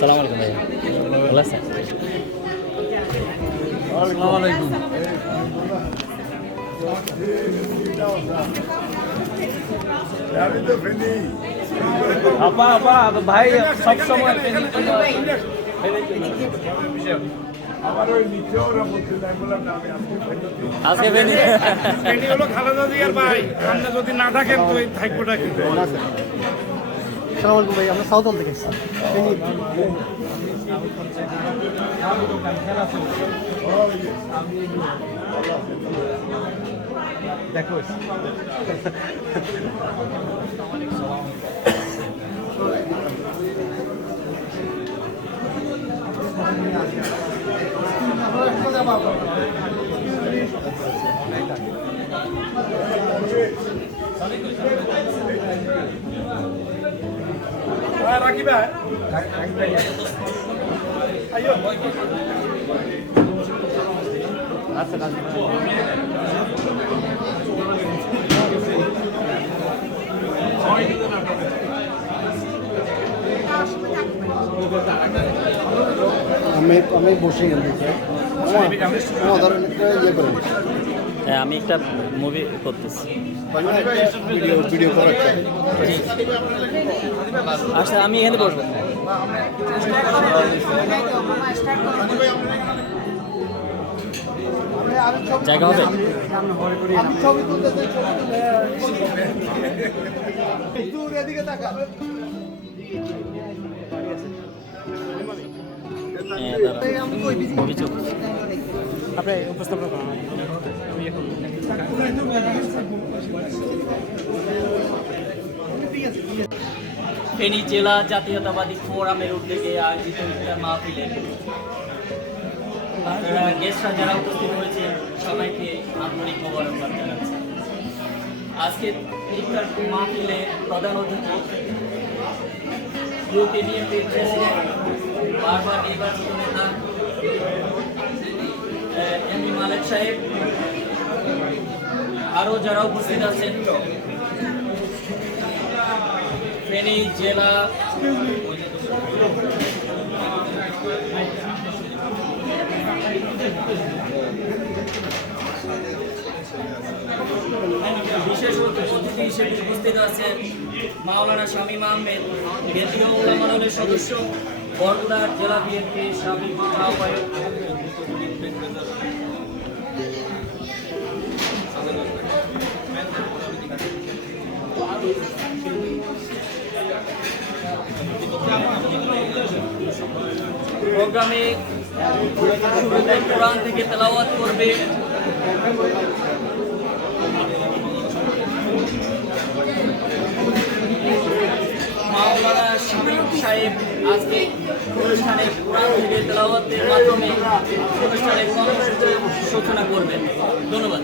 সালাম আলাইকুম ভাইয়া, ভালো আছেন? আসসালামু আলাইকুম। আপা আপা ভাই সব সময় আজকে ফেনি এটি হলো খালেদা জিয়ার ভাই, আপনি যদি না থাকেন তো এই থাকবোটা কি? আসসালামু আলাইকুম ভাই, আমরা সাউথ থেকে এসেছি। দেখো রাখি ভাই, আইয়ো আমি বসে গেলাম ইয়ে করেন হ্যাঁ, আমি একটা মুভি করতেছি। ভিডিও করার আচ্ছা, আমি এখানে বসবো। জায়গা হবে? ছবি তুলতে এদিকে তাকা। হ্যাঁ, দাঁড়াও। মুভি চলছে। আপনি উপস্থাপনা করুন। আমি এখন ফেনী জেলা জাতীয়তাবাদী ফোরামের উদ্যোগে আয়োজিত ইফতার মাহফিলে গেস্টরা যারা উপস্থিত হয়েছে সবাইকে আন্তরিক মোবারকবাদ জানাচ্ছি। আজকে ইফতার মাহফিলে প্রধান অতিথি ইউপি বিএনপির প্রেসিডেন্ট, বারবার নির্বাচিত নেতা এমপি মালেক সাহেব, আরও যারা উপস্থিত আছেন ফেনী জেলা বিশেষ অতিথি হিসেবে উপস্থিত আছেন মাওলানা শামীম আহমেদ, কেন্দ্রীয় উলামা দলের সদস্য, বরগুনা জেলা বিএনপির সাবেক আহ্বায়ক। প্রোগ্রামে শুরুতে কোরআন থেকে তেলাওয়াত করবে মাওলানা শামীম সাহেব। আজকে অনুষ্ঠানে কোরআন থেকে তেলাওয়াতের মাধ্যমে অনুষ্ঠানের কর্মসূচি সূচনা করবেন। ধন্যবাদ।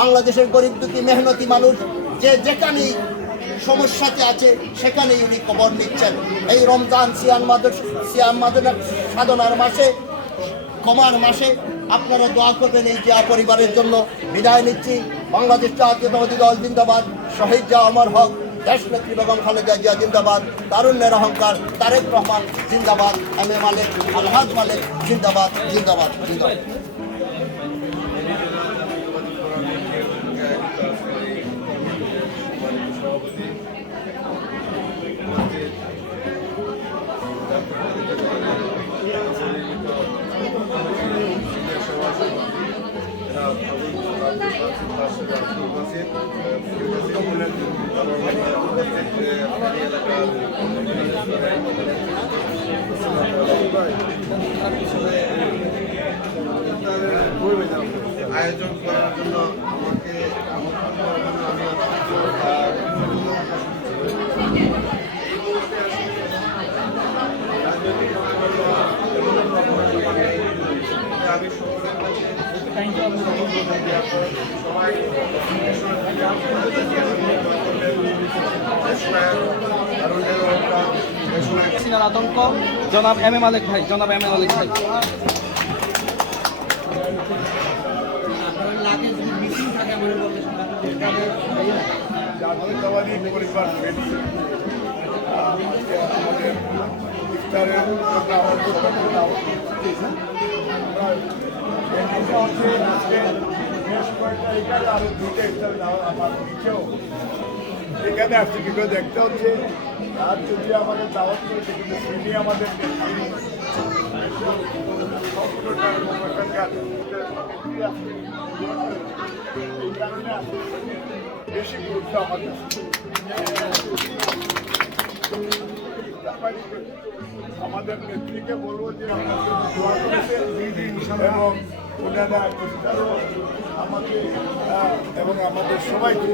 বাংলাদেশের গরিব দুঃখী মেহনতি মানুষ যে যেখানেই সমস্যাতে আছে সেখানেই উনি খবর নিচ্ছেন। এই রমজান সিয়াম সাধনার মাসে, ক্ষমার মাসে আপনারা দোয়া করবেন এই জিয়া পরিবারের জন্য। বিদায় নিচ্ছি। বাংলাদেশ জাতীয়তাবাদী দল জিন্দাবাদ, শহীদ জিয়া অমর হক, দেশনেত্রী বেগম খালেদা জিয়া জিন্দাবাদ, তারুণ্যের অহংকার তারেক রহমান জিন্দাবাদ, এম এ মালিক, আলহাজ মালিক জিন্দাবাদ জিন্দাবাদ জিন্দাবাদ। আয়োজন করার জন্য আমাকে আমন্ত্রণ করার জন্য আমি সবাই সিনার আতঙ্ক জনাব এম এ মালিক ভাই, জনাব এম এ মালিক ভাই। জাতীয়তাবাদী পরিবার ফেরি আজকে আমাদের ইফতারের জন্য আমার প্রথম দাওয়াত দিয়েছে। এটা হচ্ছে আজকে বেশ কয়েকটা এখানে আরো দুটো ইফতার দাওয়াত আমার নিচেও এখানে আসছে, কিন্তু দেখতে হচ্ছে আর যদি আমাদের দাওয়াত করে সেখানে ফেরি আমাদের এই কারণে বেশি গুরুত্ব আমাদের আমাদের নেত্রীকে বলবো যে আপনাদের দোয়া করেছে এবং ওনারা ইফতারও আমাকে এবং আমাদের সবাইকে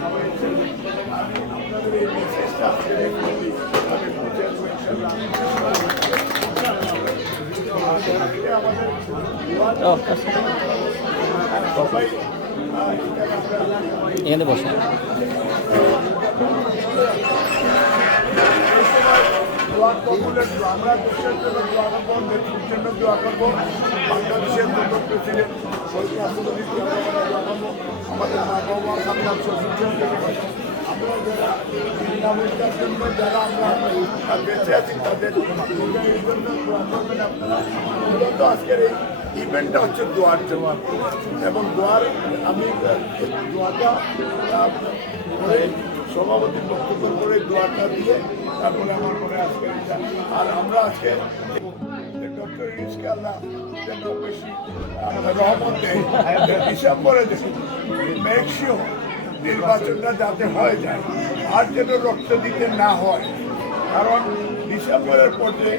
খাওয়াইছেন। আমি আপনাদের এই মেসেজটা আজকে আমি বুঝে আমাদের সবাই এখানে বসে দোয়া কবুলের দোয়া। আমরা দেশের জন্য দোয়া করবো, নেত্রীর জন্য দোয়া করবো, বাংলাদেশের নতুন প্রেসিডেন্ট শহীদ রাষ্ট্রপতির জন্য আমরা দোয়া করবো, আমাদের মা বাবা সামনে শহীদ জন্য আমরা যারা নাগরিকদের জন্য যারা আমরা বেঁচে আছি তাদের জন্য দোয়া করবেন আপনারা। মূলত আজকের এই ইভেন্টটা হচ্ছে দোয়ার জন্য এবং দোয়ার আমি দোয়াটা করে সভাপতির বক্তব্য করে দোয়াটা দিয়ে তারপরে আমার মনে আজকে আর আমরা আজকে ডক্টর ইউনুসকে আল্লাহ যেন বেশি রহমত দেয় ডিসেম্বরে ম্যাক্সিমাম নির্বাচনটা যাতে হয়ে যায় আর যেন রক্ত দিতে না হয়, কারণ ডিসেম্বরের পরে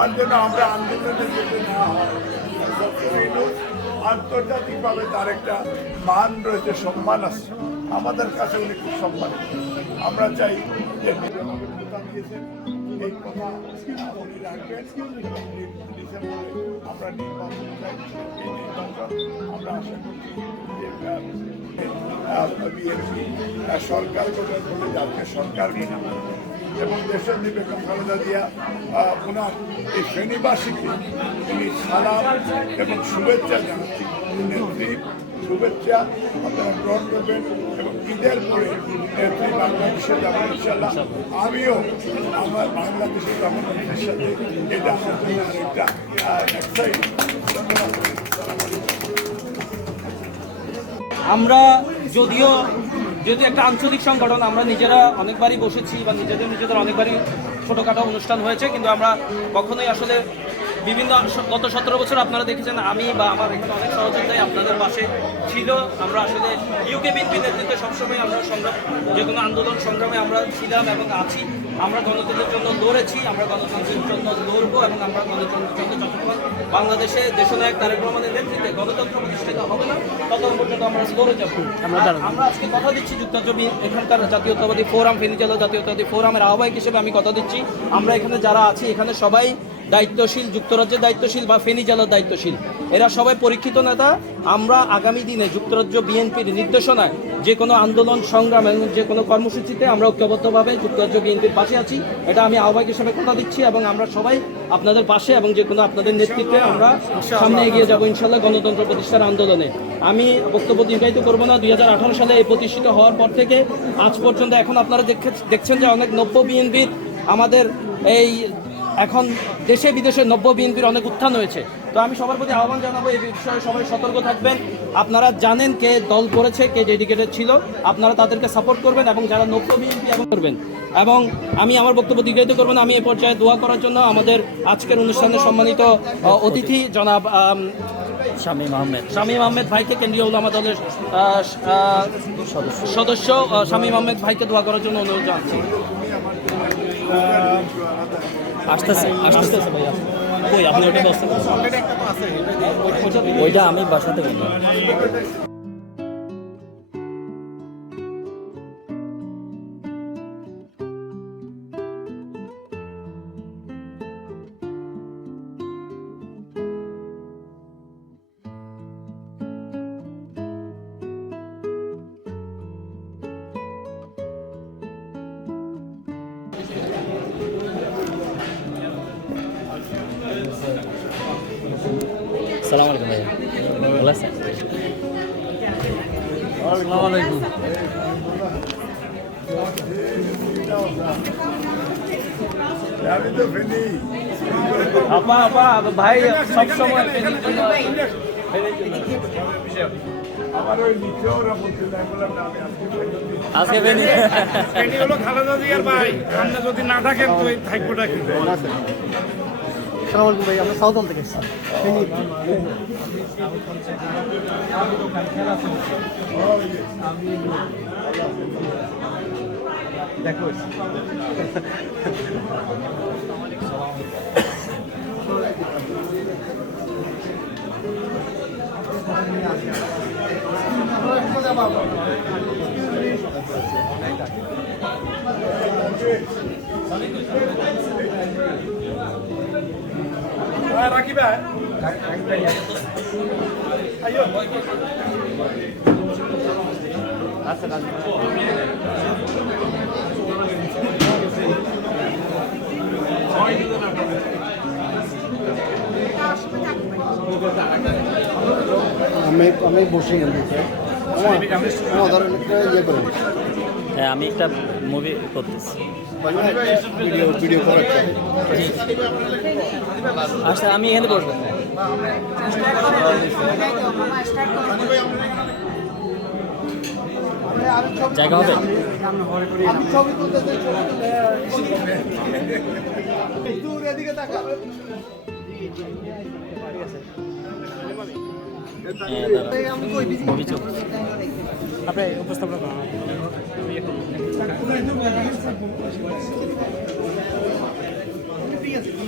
আর যেন আমরা আন্দোলনে যেতে না হয়। ডক্টর ইউনুস আন্তর্জাতিকভাবে তার একটা মান রয়েছে, সম্মান আছে, আমাদের কাছে উনি খুব সম্মান। আমরা চাই যে আমাকে কথা দিয়েছেন এই কথা উনি রাখবেন। ডিসেম্বরে আমরা নির্বাচন চাই, এই নির্বাচন আমরা আশা করছি যে বিএনপি সরকার গঠন করে জাতীয় সরকার এবং দেশের বেগম খালেদা জিয়া ওনার এই ফেনীবাসীকে তিনি সালাম এবং শুভেচ্ছা জানাচ্ছি। নেত্রী শুভেচ্ছা আপনারা গ্রহণ করবেন এবং ঈদের পরে নেত্রী বাংলাদেশে যাবেন ইনশাল্লাহ। আমিও আমার বাংলাদেশের গভর্নমেন্টের সাথে এটা আমার জন্য আরেকটা এক্সাইট। আমরা যদিও যেহেতু একটা আঞ্চলিক সংগঠন, আমরা নিজেরা অনেকবারই বসেছি বা নিজেদের অনেকবারই ছোটোখাটো অনুষ্ঠান হয়েছে, কিন্তু আমরা কখনোই আসলে বিভিন্ন গত 17 বছর আপনারা দেখেছেন আমি বা আমার এখানে অনেক সহযোগিতাই আপনাদের পাশে ছিল। আমরা আসলে ইউকে বিএনপি নেতৃত্বে সবসময় আমরা সংগ্রাম, যে কোনো আন্দোলন সংগ্রামে আমরা ছিলাম এবং আছি। আমরা গণতন্ত্রের জন্য লড়েছি, আমরা গণতন্ত্রের জন্য লড়বো এবং আমরা গণতন্ত্রের জন্য যতক্ষণ বাংলাদেশে দেশনায়ক তারেক রহমানের নেতৃত্বে গণতন্ত্র প্রতিষ্ঠিত হবে না ততক্ষণ পর্যন্ত আমরা লড়ে যাবো। আমরা আজকে কথা দিচ্ছি যুক্তরাজ্য এখানকার জাতীয়তাবাদী ফোরাম, ফেনী জেলা জাতীয়তাবাদী ফোরামের আহ্বায়ক হিসেবে আমি কথা দিচ্ছি, আমরা এখানে যারা আছি এখানে সবাই দায়িত্বশীল, যুক্তরাজ্যের দায়িত্বশীল বা ফেনী জেলার দায়িত্বশীল, এরা সবাই পরীক্ষিত নেতা। আমরা আগামী দিনে যুক্তরাজ্য বিএনপির নির্দেশনায় যে কোনো আন্দোলন সংগ্রাম এবং যে কোনো কর্মসূচিতে আমরা ঐক্যবদ্ধভাবে যুক্তরাজ্য বিএনপির পাশে আছি, এটা আমি আহ্বায়ক হিসেবে কথা দিচ্ছি এবং আমরা সবাই আপনাদের পাশে এবং যে কোনো আপনাদের নেতৃত্বে আমরা সামনে এগিয়ে যাবো ইনশাল্লাহ গণতন্ত্র প্রতিষ্ঠার আন্দোলনে। আমি বক্তব্য দীর্ঘায়িত করবো না। 2018 সালে এই প্রতিষ্ঠিত হওয়ার পর থেকে আজ পর্যন্ত এখন আপনারা দেখছেন যে অনেক নব্য বিএনপির আমাদের এই এখন দেশে বিদেশে নব্য বিএনপির অনেক উত্থান হয়েছে। তো আমি সবার প্রতি আহ্বান জানাবো এই বিষয়ে সবাই সতর্ক থাকবেন। আপনারা জানেন কে দল করেছে, কে ডেডিকেটেড ছিল, আপনারা তাদেরকে সাপোর্ট করবেন এবং যারা নব্য বিএনপি এবং করবেন। এবং আমি আমার বক্তব্য দীর্ঘায়িত করবো না, আমি এ পর্যায়ে দোয়া করার জন্য আমাদের আজকের অনুষ্ঠানের সম্মানিত অতিথি জনাব শামীম আহমেদ ভাইকে, কেন্দ্রীয় উলামা দলের সদস্য শামীম আহমেদ ভাইকে দোয়া করার জন্য অনুরোধ জানাচ্ছি। আসতেছে ভাইয়া, কই আপনি ওটা বসতে ওইটা আমি বাসাতে বলবো। সালাম আলাইকুম ভাইয়া ভালো আছেন? আসসালামু আলাইকুম। আমি তো ফেনি আপা আপা ভাই সবসময় আমার ওই নিচে ওরা বলছিল আমি বললাম না আমি আজকে আজকে বেনি এটি হলো খালেদা জিয়ার ভাই আপনি যদি না থাকেন তো এই থাকবোটা কি সালাম আলাইকুম ভাই আমরা সাউথ থেকে এসেছি দেখো রাখি ভাই আইও আমি বসে গেলাম আমার ধরেন একটা ইয়ে করেন হ্যাঁ আমি একটা মুভি করতেছি ভিডিও করার আচ্ছা আমি এখানে বসবো জায়গা হবে আমি ছবি তুলতে দূর এদিকে তাকা মুভি চলছে আপনি উপস্থাপনা